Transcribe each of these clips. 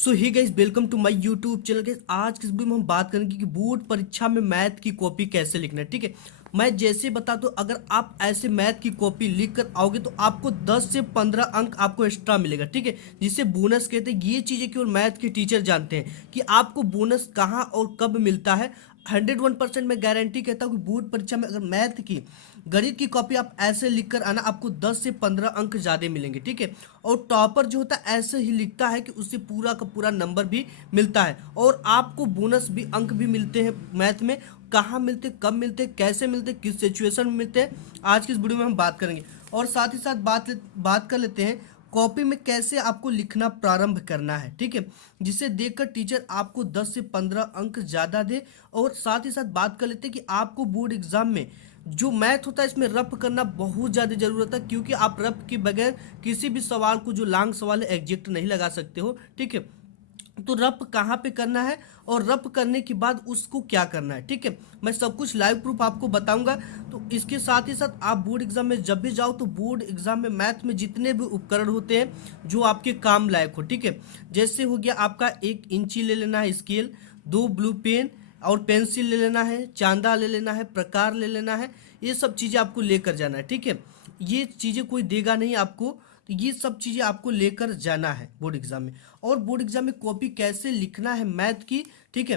So hi guys, welcome to my YouTube channel. Guys, आज की इस वीडियो में हम बात करेंगे कि बोर्ड परीक्षा में मैथ की कॉपी कैसे लिखना है। ठीक है, मैं जैसे बता दूं, अगर आप ऐसे मैथ की कॉपी लिख कर आओगे तो आपको 10 से 15 अंक आपको एक्स्ट्रा मिलेगा। ठीक है, जिसे बोनस कहते हैं। ये चीज़ें केवल मैथ के टीचर जानते हैं कि आपको बोनस कहाँ और कब मिलता है। 101% मैं गारंटी कहता हूँ कि बोर्ड परीक्षा में अगर मैथ की गणित की कॉपी आप ऐसे लिख कर आना, आपको 10 से 15 अंक ज़्यादा मिलेंगे। ठीक है, और टॉपर जो होता है ऐसे ही लिखता है कि उससे पूरा का पूरा नंबर भी मिलता है और आपको बोनस भी अंक भी मिलते हैं मैथ में। कहाँ मिलते, कब मिलते, कैसे मिलते, किस सिचुएशन में मिलते हैं, आज की इस वीडियो में हम बात करेंगे। और साथ ही साथ बात कर लेते हैं कॉपी में कैसे आपको लिखना प्रारंभ करना है। ठीक है, जिसे देखकर टीचर आपको 10 से 15 अंक ज़्यादा दे। और साथ ही साथ बात कर लेते हैं कि आपको बोर्ड एग्जाम में जो मैथ होता है इसमें रफ करना बहुत ज़्यादा ज़रूरत है, क्योंकि आप रफ के बगैर किसी भी सवाल को, जो लॉन्ग सवाल है, एग्जैक्ट नहीं लगा सकते हो। ठीक है, तो रफ कहाँ पे करना है और रफ करने के बाद उसको क्या करना है। ठीक है, मैं सब कुछ लाइव प्रूफ आपको बताऊंगा। तो इसके साथ ही साथ आप बोर्ड एग्जाम में जब भी जाओ तो बोर्ड एग्जाम में मैथ में जितने भी उपकरण होते हैं जो आपके काम लायक हो। ठीक है, जैसे हो गया आपका एक इंची ले लेना है स्केल, दो ब्लू पेन और पेंसिल ले लेना है, चांदा ले लेना है, प्रकार ले लेना है। ये सब चीज़ें आपको लेकर जाना है। ठीक है, ये चीज़ें कोई देगा नहीं आपको, तो ये सब चीज़ें आपको लेकर जाना है बोर्ड एग्जाम में। और बोर्ड एग्जाम में कॉपी कैसे लिखना है मैथ की। ठीक है,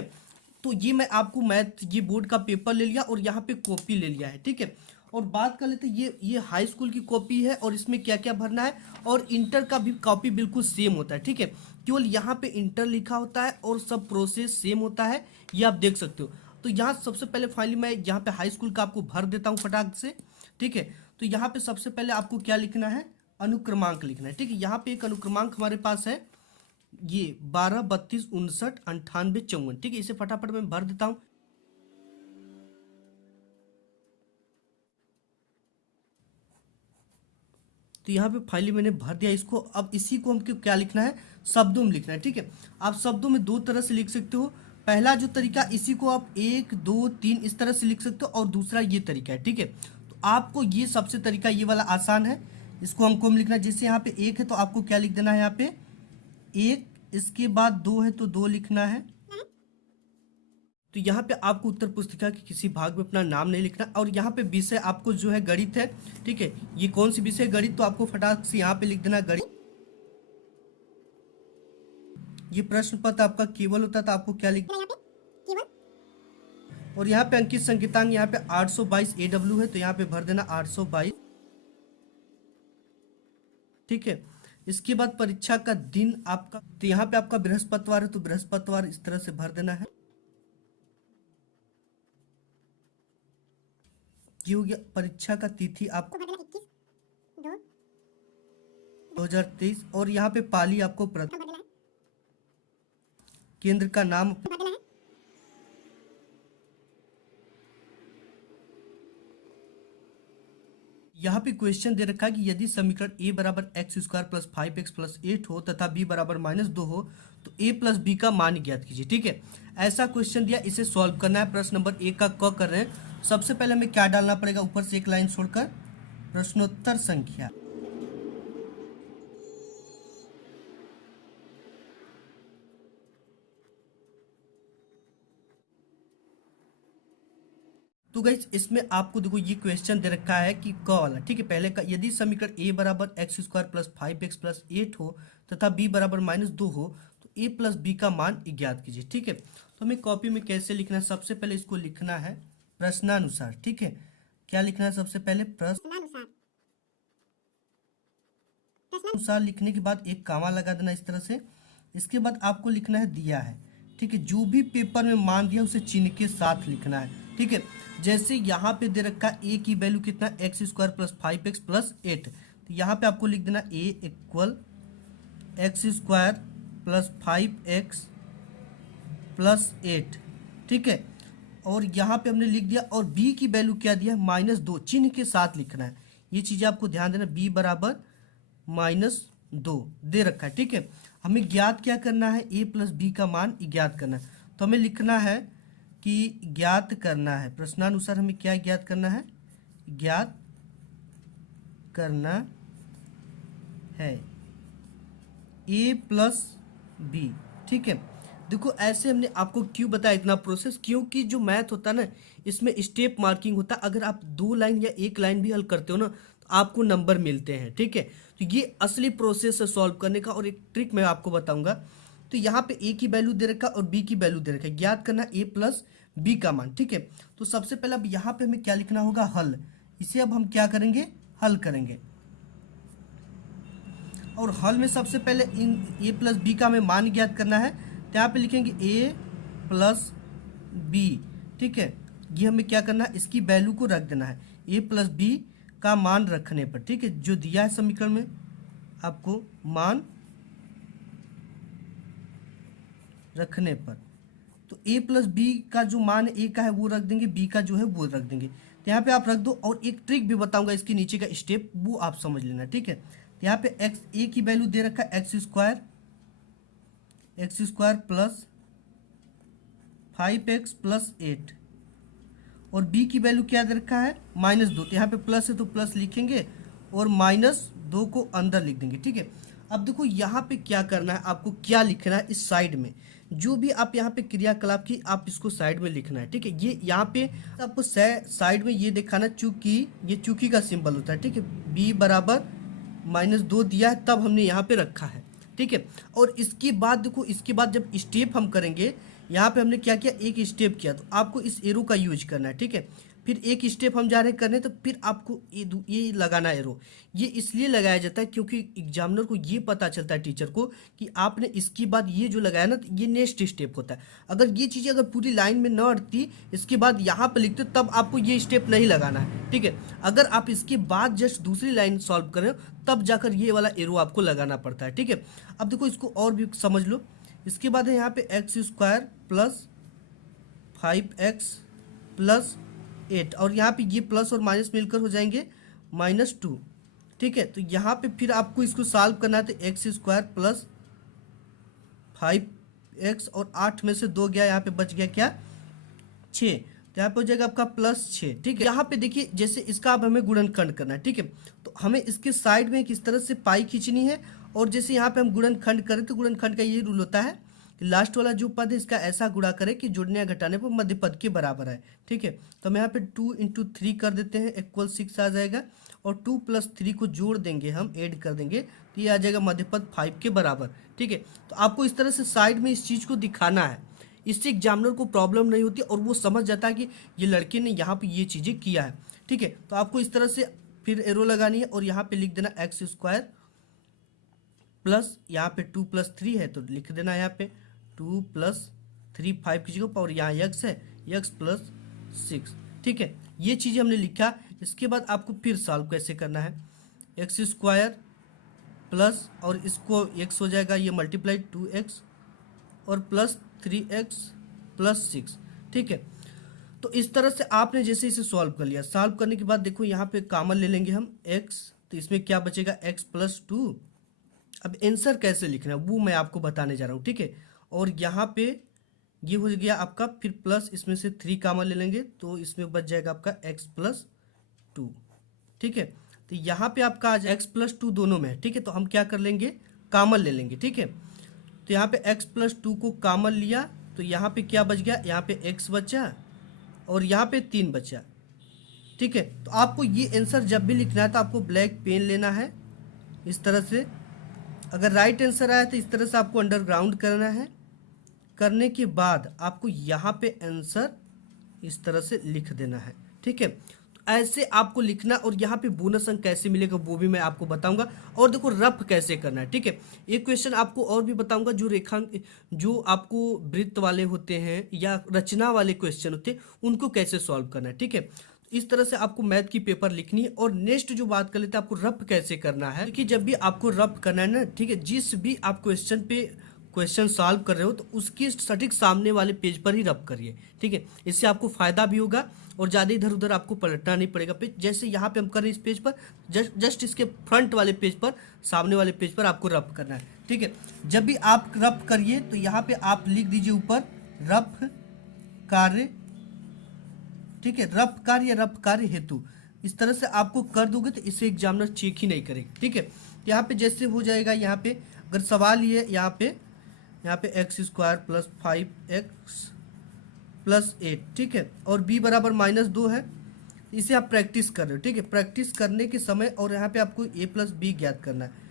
तो ये मैं आपको मैथ, ये बोर्ड का पेपर ले लिया और यहाँ पे कॉपी ले लिया है। ठीक है, और बात कर लेते हैं, ये हाई स्कूल की कॉपी है और इसमें क्या क्या भरना है। और इंटर का भी कॉपी बिल्कुल सेम होता है। ठीक है, केवल यहाँ पे इंटर लिखा होता है और सब प्रोसेस सेम होता है, ये आप देख सकते हो। तो यहाँ सबसे पहले फाइनली मैं यहाँ पे हाई स्कूल का आपको भर देता हूँ फटाक से। ठीक है, तो यहाँ पे सबसे पहले आपको क्या लिखना है, अनुक्रमांक लिखना है। ठीक है, यहाँ पे एक अनुक्रमांक हमारे पास है, ये 12, 32, 59, 98, 54। ठीक है, इसे फटाफट मैं भर देता हूँ। तो यहाँ पे फाइनली मैंने भर दिया इसको। अब इसी को हमको क्या लिखना है, शब्दों में लिखना है। ठीक है, आप शब्दों में दो तरह से लिख सकते हो। पहला जो तरीका, इसी को आप 1, 2, 3 इस तरह से लिख सकते हो, और दूसरा ये तरीका है। ठीक है, तो आपको ये सबसे तरीका ये वाला आसान है, इसको हमको हम लिखना है। जैसे यहाँ पे एक है तो आपको क्या लिख देना है, यहाँ पे एक, इसके बाद दो है तो दो लिखना है। तो यहाँ पे आपको उत्तर पुस्तिका के किसी भाग में अपना नाम नहीं लिखना। और यहाँ पे विषय आपको जो है गणित है। ठीक है, ये कौन सी विषय गणित, तो आपको फटाक से यहाँ पे लिख देना गणित। ये प्रश्न पत्र आपका केवल होता है तो आपको क्या लिख, और यहाँ पे अंकित संकेतांक यहाँ पे 822 AW है तो यहाँ पे भर देना 822। ठीक है, इसके बाद परीक्षा का दिन आपका, तो यहाँ पे आपका बृहस्पतिवार है तो बृहस्पतिवार इस तरह से भर देना है। ये हो गया परीक्षा का तिथि आपको 2023। और यहाँ पे पाली आपको केंद्र का नाम, यहाँ पे क्वेश्चन दे रखा है कि यदि समीकरण a बराबर x square plus 5x plus 8 हो तथा b बराबर -2 हो तो a प्लस बी का मान ज्ञात कीजिए। ठीक है, ऐसा क्वेश्चन दिया, इसे सॉल्व करना है। प्रश्न नंबर 1 का क कर रहे हैं। सबसे पहले हमें क्या डालना पड़ेगा, ऊपर से एक लाइन छोड़कर प्रश्नोत्तर संख्या। तो गाइस, इसमें आपको देखो ये क्वेश्चन दे रखा है कि क वाला। ठीक है, पहले का, यदि समीकरण a बराबर x square plus 5x plus 8 हो तथा b बराबर -2 हो तो a प्लस बी का मान ज्ञात कीजिए। ठीक है, तो हमें कॉपी में कैसे लिखना है, सबसे पहले इसको लिखना है प्रश्नानुसार। ठीक है, क्या लिखना है, सबसे पहले प्रश्नानुसार लिखने के बाद एक कामा लगा देना इस तरह से। इसके बाद आपको लिखना है दिया है। ठीक है, जो भी पेपर में मान दिया उसे चिन्ह के साथ लिखना है। ठीक है, जैसे यहाँ पे दे रखा है ए की वैल्यू कितना, x square plus 5x plus 8, तो यहाँ पे आपको लिख देना a equal x square plus 5x plus 8। ठीक है, और यहाँ पे हमने लिख दिया, और b की वैल्यू क्या दिया, -2, चिन्ह के साथ लिखना है। ये चीज़ें आपको ध्यान देना, b बराबर -2 दे रखा है। ठीक है, हमें ज्ञात क्या करना है, a प्लस बी का मान ज्ञात करना है। तो हमें लिखना है कि ज्ञात करना है, प्रश्नानुसार हमें क्या ज्ञात करना है, ज्ञात करना है a प्लस बी। ठीक है। देखो ऐसे हमने आपको क्यों बताया इतना प्रोसेस, क्योंकि जो मैथ होता है ना इसमें स्टेप मार्किंग होता है। अगर आप 2 लाइन या 1 लाइन भी हल करते हो ना तो आपको नंबर मिलते हैं, ठीक है। तो ये असली प्रोसेस है सॉल्व करने का, और एक ट्रिक मैं आपको बताऊंगा। तो यहाँ पे ए की वैल्यू दे रखा है और बी की वैल्यू दे रखा है, ज्ञात करना ए प्लस बी का मान, ठीक है। तो सबसे पहले अब यहाँ पे हमें क्या लिखना होगा, हल। इसे अब हम क्या करेंगे, हल करेंगे। और हल में सबसे पहले इन ए प्लस बी का हमें मान ज्ञात करना है, तो यहाँ पे लिखेंगे ए प्लस बी, ठीक है। ये हमें क्या करना है, इसकी वैल्यू को रख देना है ए प्लस बी का मान रखने पर, ठीक है। जो दिया है समीकरण में आपको मान रखने पर, तो ए प्लस बी का जो मान ए का है वो रख देंगे, बी का जो है वो रख देंगे। तो यहाँ पे आप रख दो, और एक ट्रिक भी बताऊंगा इसके नीचे का स्टेप, वो आप समझ लेना, ठीक है। तो यहाँ पे एक्स ए की वैल्यू दे रखा है x square plus 5x plus 8, और b की वैल्यू क्या दे रखा है -2। तो यहाँ पे प्लस है तो प्लस लिखेंगे और -2 को अंदर लिख देंगे, ठीक है। अब देखो यहाँ पे क्या करना है, आपको क्या लिखना है इस साइड में, जो भी आप यहाँ पे क्रियाकलाप की आप इसको साइड में लिखना है, ठीक है। ये यहाँ पे आपको साइड में ये दिखाना, चूंकि ये चूंकि का सिंबल होता है, ठीक है। b बराबर -2 दिया है तब हमने यहाँ पे रखा है, ठीक है। और इसके बाद देखो, इसके बाद जब स्टेप हम करेंगे, यहाँ पे हमने क्या किया, एक स्टेप किया, तो आपको इस एरो का यूज करना है, ठीक है। फिर एक स्टेप हम जा रहे हैं करने, तो फिर आपको ये लगाना एरो। ये इसलिए लगाया जाता है क्योंकि एग्जामिनर को ये पता चलता है, टीचर को, कि आपने इसके बाद ये जो लगाया ना, तो ये नेक्स्ट स्टेप होता है। अगर ये चीज़ें अगर पूरी लाइन में न अटती, इसके बाद यहाँ पर लिखते, तब आपको ये स्टेप नहीं लगाना है, ठीक है। अगर आप इसके बाद जस्ट दूसरी लाइन सॉल्व करें, तब जाकर ये वाला एरो आपको लगाना पड़ता है, ठीक है। अब देखो इसको और भी समझ लो। इसके बाद है यहाँ पे x square plus 5x plus 8, और यहाँ पे ये प्लस और माइनस मिलकर हो जाएंगे -2, ठीक है। तो यहाँ पे फिर आपको इसको सॉल्व करना है, तो एक्स स्क्वायर प्लस 5x और 8 में से 2 गया, यहाँ पे बच गया क्या 6, तो यहाँ पे हो जाएगा आपका +6, ठीक है। यहाँ पे देखिए जैसे इसका अब हमें गुणनखंड करना है, ठीक है। तो हमें इसके साइड में किस तरह से पाई खींचनी है, और जैसे यहाँ पे हम गुणनखंड करें तो गुणनखंड का ये रूल होता है कि लास्ट वाला जो पद है इसका ऐसा गुणा करें कि जोड़ने या घटाने पर मध्य पद के बराबर है, ठीक है। तो हम यहाँ पे 2 × 3 कर देते हैं, इक्वल 6 आ जाएगा, और 2 + 3 को जोड़ देंगे, हम ऐड कर देंगे, तो ये आ जाएगा मध्य पद 5 के बराबर, ठीक है। तो आपको इस तरह से साइड में इस चीज़ को दिखाना है, इससे एग्जामिनर को प्रॉब्लम नहीं होती और वो समझ जाता है कि ये लड़के ने यहाँ पे ये चीज़ें किया है, ठीक है। तो आपको इस तरह से फिर एरो लगानी है, और यहाँ पे लिख देना एक्स स्क्वायर प्लस, यहाँ पे 2 + 3 है तो लिख देना यहाँ पे 2 + 3 5 की जगह, और यहाँ x है x + 6, ठीक है। ये चीज़ें हमने लिखा। इसके बाद आपको फिर सॉल्व कैसे करना है, एक्स स्क्वायर प्लस, और इसको x हो जाएगा ये मल्टीप्लाई 2x और प्लस 3x + 6, ठीक है। तो इस तरह से आपने जैसे इसे सॉल्व कर लिया, सॉल्व करने के बाद देखो यहाँ पे कॉमन ले लेंगे हम x, तो इसमें क्या बचेगा x + 2। अब आंसर कैसे लिखना है वो मैं आपको बताने जा रहा हूँ, ठीक है। और यहाँ पे ये हो गया आपका, फिर प्लस इसमें से 3 कॉमन ले लेंगे, तो इसमें बच जाएगा आपका x + 2, ठीक है। तो यहाँ पे आपका आ जाए x + 2 दोनों में है, ठीक है। तो हम क्या कर लेंगे, कॉमन ले लेंगे, ठीक है। तो यहाँ पे x + 2 को कॉमन लिया, तो यहाँ पे क्या बच गया, यहाँ पे x बचा और यहाँ पे 3 बचा, ठीक है। तो आपको ये आंसर जब भी लिखना है तो आपको ब्लैक पेन लेना है इस तरह से। अगर राइट आंसर आया तो इस तरह से आपको अंडरग्राउंड करना है, करने के बाद आपको यहाँ पे आंसर इस तरह से लिख देना है, ठीक है। तो ऐसे आपको लिखना, और यहाँ पे बोनस अंक कैसे मिलेगा वो भी मैं आपको बताऊंगा। और देखो रफ कैसे करना है, ठीक है। एक क्वेश्चन आपको और भी बताऊंगा, जो रेखांक, जो आपको वृत्त वाले होते हैं या रचना वाले क्वेश्चन होते हैं, उनको कैसे सॉल्व करना है, ठीक है। इस तरह से आपको मैथ की पेपर लिखनी है। और नेक्स्ट जो बात कर लेते हैं, आपको रफ कैसे करना है, क्योंकि जब भी आपको रफ करना है ना, ठीक है, जिस भी आप क्वेश्चन सॉल्व कर रहे हो तो उसकी सटीक सामने वाले पेज पर ही रफ करिए, ठीक है। इससे आपको फायदा भी होगा और ज़्यादा इधर उधर आपको पलटना नहीं पड़ेगा पेज। जैसे यहाँ पे हम कर रहे हैं इस पेज पर, जस्ट इसके फ्रंट वाले पेज पर, सामने वाले पेज पर आपको रफ करना है, ठीक है। जब भी आप रफ करिए तो यहाँ पे आप लिख दीजिए ऊपर रफ कार्य, ठीक है, रफ कार्य या रफ कार्य हेतु। इस तरह से आपको कर दोगे तो इसे एग्जामिनर चेक ही नहीं करेगा, ठीक है। यहाँ पे जैसे हो जाएगा, यहाँ पे अगर सवाल ये यहाँ पे यहाँ पे x² प्लस 5x प्लस 8, ठीक है, और b बराबर -2 है। इसे आप प्रैक्टिस कर रहे हो, ठीक है। प्रैक्टिस करने के समय और यहाँ पे आपको a प्लस बी ज्ञात करना है।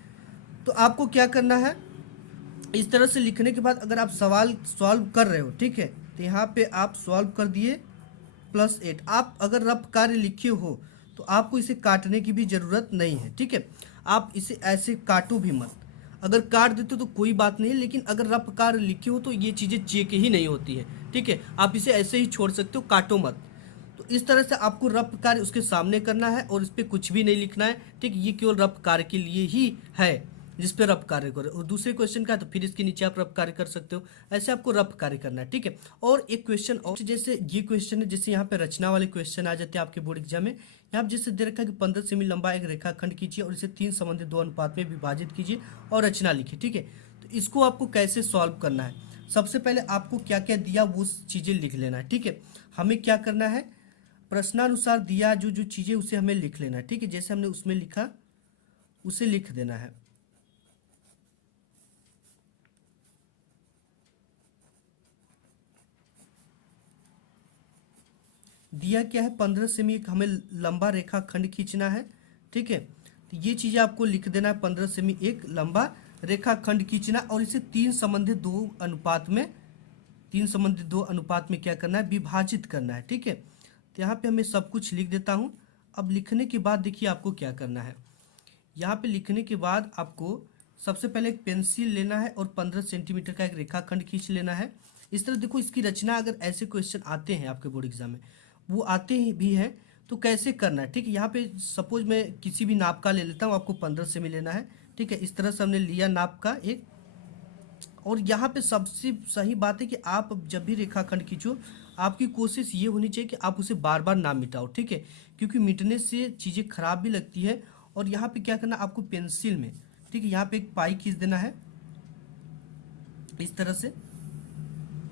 तो आपको क्या करना है, इस तरह से लिखने के बाद अगर आप सवाल सॉल्व कर रहे हो, ठीक है, तो यहाँ पे आप सॉल्व कर दिए +8। आप अगर रफ कार्य लिखे हो तो आपको इसे काटने की भी ज़रूरत नहीं है, ठीक है। आप इसे ऐसे काटो भी मत, अगर काट देते हो तो कोई बात नहीं, लेकिन अगर रफ कार्य लिखे हो तो ये चीज़ें चेक ही नहीं होती है, ठीक है। आप इसे ऐसे ही छोड़ सकते हो, काटो मत। तो इस तरह से आपको रफ कार्य उसके सामने करना है और इस पर कुछ भी नहीं लिखना है, ठीक। ये केवल रफ कार्य के लिए ही है, जिस पे रफ कार्य करो। और दूसरे क्वेश्चन का तो फिर इसके नीचे आप रफ कार्य कर सकते हो। ऐसे आपको रफ कार्य करना है, ठीक है। और एक क्वेश्चन और, जैसे ये क्वेश्चन है, जैसे यहाँ पे रचना वाले क्वेश्चन आ जाते हैं आपके बोर्ड एग्जाम में। यहाँ पे जैसे दे रखा है कि 15 सेमी लंबा एक रेखाखंड कीजिए और इसे 3 संबंधित 2 अनुपात में विभाजित कीजिए और रचना लिखिए, ठीक है। तो इसको आपको कैसे सॉल्व करना है, सबसे पहले आपको क्या क्या दिया वो चीज़ें लिख लेना है, ठीक है। हमें क्या करना है, प्रश्नानुसार दिया जो जो चीज़ें उसे हमें लिख लेना है, ठीक है। जैसे हमने उसमें लिखा उसे लिख देना है। दिया क्या है, 15 सेमी एक हमें लंबा रेखाखंड खींचना है, ठीक है। तो ये चीज़ें आपको लिख देना है, 15 सेमी एक लंबा रेखाखंड खींचना और इसे 3 संबंधित 2 अनुपात में, 3 संबंधित 2 अनुपात में क्या करना है, विभाजित करना है, ठीक है। तो यहाँ पे हमें सब कुछ लिख देता हूँ। अब लिखने के बाद देखिए आपको क्या करना है, यहाँ पे लिखने के बाद आपको सबसे पहले एक पेंसिल लेना है और 15 सेंटीमीटर का एक रेखाखंड खींच लेना है। इस तरह देखो, इसकी रचना अगर ऐसे क्वेश्चन आते हैं आपके बोर्ड एग्जाम में, वो आते ही भी हैं, तो कैसे करना है, ठीक है। यहाँ पे सपोज मैं किसी भी नाप का ले लेता हूँ, आपको 15 से लेना है, ठीक है। इस तरह से हमने लिया नाप का एक। और यहाँ पे सबसे सही बात है कि आप जब भी रेखाखंड खींचो, आपकी कोशिश ये होनी चाहिए कि आप उसे बार बार ना मिटाओ, ठीक है, क्योंकि मिटने से चीज़ें खराब भी लगती है। और यहाँ पे क्या करना, आपको पेंसिल में, ठीक है, यहाँ पे एक पाई खींच देना है इस तरह से।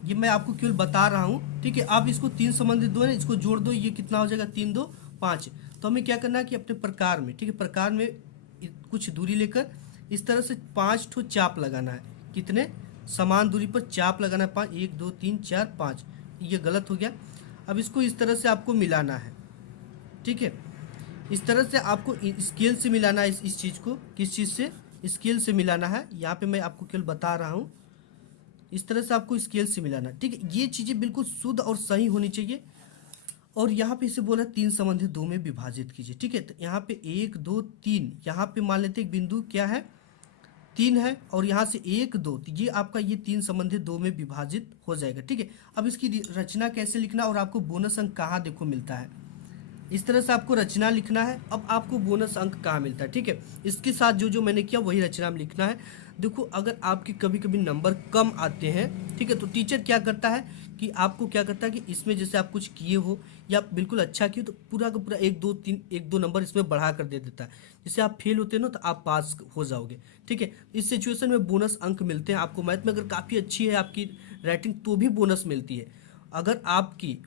ये मैं आपको केवल बता रहा हूँ, ठीक है। आप इसको 3 संबंधित 2 है, इसको जोड़ दो, ये कितना हो जाएगा, 3 2 5। तो हमें क्या करना है कि अपने प्रकार में, ठीक है, प्रकार में कुछ दूरी लेकर इस तरह से 5 ठो चाप लगाना है। कितने, समान दूरी पर चाप लगाना है 5, 1 2 3 4 5। ये गलत हो गया। अब इसको इस तरह से आपको मिलाना है, ठीक है। इस तरह से आपको स्केल से मिलाना है इस चीज़ को, किस चीज़ से, स्केल से मिलाना है। यहाँ पे मैं आपको केवल बता रहा हूँ, इस तरह से आपको स्केल से मिलाना, ठीक है। ये चीज़ें बिल्कुल शुद्ध और सही होनी चाहिए। और यहाँ पे इसे बोला 3 संबंधित 2 में विभाजित कीजिए, ठीक है। तो यहाँ पे 1 2 3, यहाँ पे मान लेते एक बिंदु क्या है, 3 है, और यहाँ से 1 2, तो ये आपका ये 3 संबंधित 2 में विभाजित हो जाएगा, ठीक है। अब इसकी रचना कैसे लिखना और आपको बोनस अंक कहाँ देखो मिलता है, इस तरह से आपको रचना लिखना है। अब आपको बोनस अंक कहाँ मिलता है, ठीक है, इसके साथ जो जो मैंने किया वही रचना में लिखना है। देखो, अगर आपके कभी कभी नंबर कम आते हैं, ठीक है, तो टीचर क्या करता है कि आपको क्या करता है कि इसमें जैसे आप कुछ किए हो या बिल्कुल अच्छा किए तो पूरा का पूरा 1 2 3 1 2 नंबर इसमें बढ़ा कर दे देता है। जैसे आप फेल होते हैं ना तो आप पास हो जाओगे, ठीक है। इस सिचुएशन में बोनस अंक मिलते हैं आपको। मैथ में अगर काफ़ी अच्छी है आपकी राइटिंग तो भी बोनस मिलती है। अगर आपकी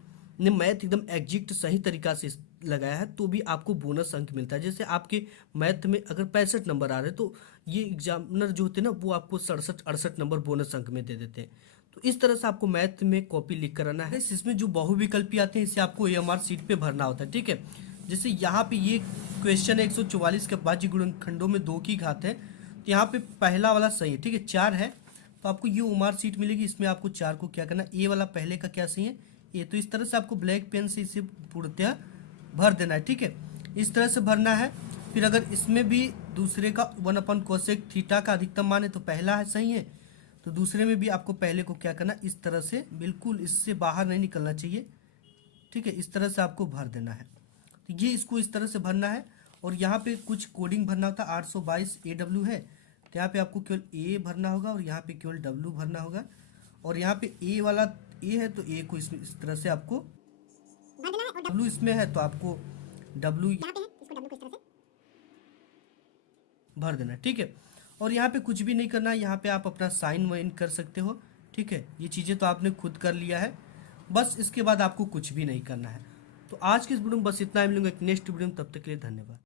ने मैथ एकदम एग्जैक्ट सही तरीका से लगाया है तो भी आपको बोनस अंक मिलता है। जैसे आपके मैथ में अगर 65 नंबर आ रहे हैं तो ये एग्जामिनर जो होते हैं ना वो आपको 67 68 नंबर बोनस अंक में दे देते हैं। तो इस तरह से आपको मैथ में कॉपी लिख कर आना है। इसमें जो बहुविकल्पी आते हैं इसे आपको AMR सीट पे भरना होता है, ठीक है। जैसे यहाँ पे ये क्वेश्चन है 144 के अविभाज्य गुणनखंडों में 2 की घात है, तो यहाँ पे पहला वाला सही है, ठीक है, 4 है, तो आपको ये OMR सीट मिलेगी। इसमें आपको 4 को क्या करना, ए वाला पहले का क्या सही है, ए। तो इस तरह से आपको ब्लैक पेन से इसे पूर्णतः भर देना है, ठीक है, इस तरह से भरना है। फिर अगर इसमें भी दूसरे का 1/cosec थीटा का अधिकतम मान है तो पहला है सही है, तो दूसरे में भी आपको पहले को क्या करना, इस तरह से बिल्कुल इससे बाहर नहीं निकलना चाहिए, ठीक है, इस तरह से आपको भर देना है। तो ये इसको इस तरह से भरना है। और यहाँ पे कुछ कोडिंग भरना होता है, 822 AW है, तो यहाँ पे आपको केवल ए भरना होगा और यहाँ पे केवल W भरना होगा। और यहाँ पे ए वाला ए है तो ए को इस तरह से आपको W इसमें है तो आपको W यहाँ पे है, इसको W को इस तरह से भर देना, ठीक है। और यहाँ पे कुछ भी नहीं करना है, यहाँ पे आप अपना साइन वाइन कर सकते हो, ठीक है। ये चीज़ें तो आपने खुद कर लिया है, बस इसके बाद आपको कुछ भी नहीं करना है। तो आज के इस वीडियो में बस इतना ही, मिलूंगा एक नेक्स्ट वीडियो में, तब तक के लिए धन्यवाद।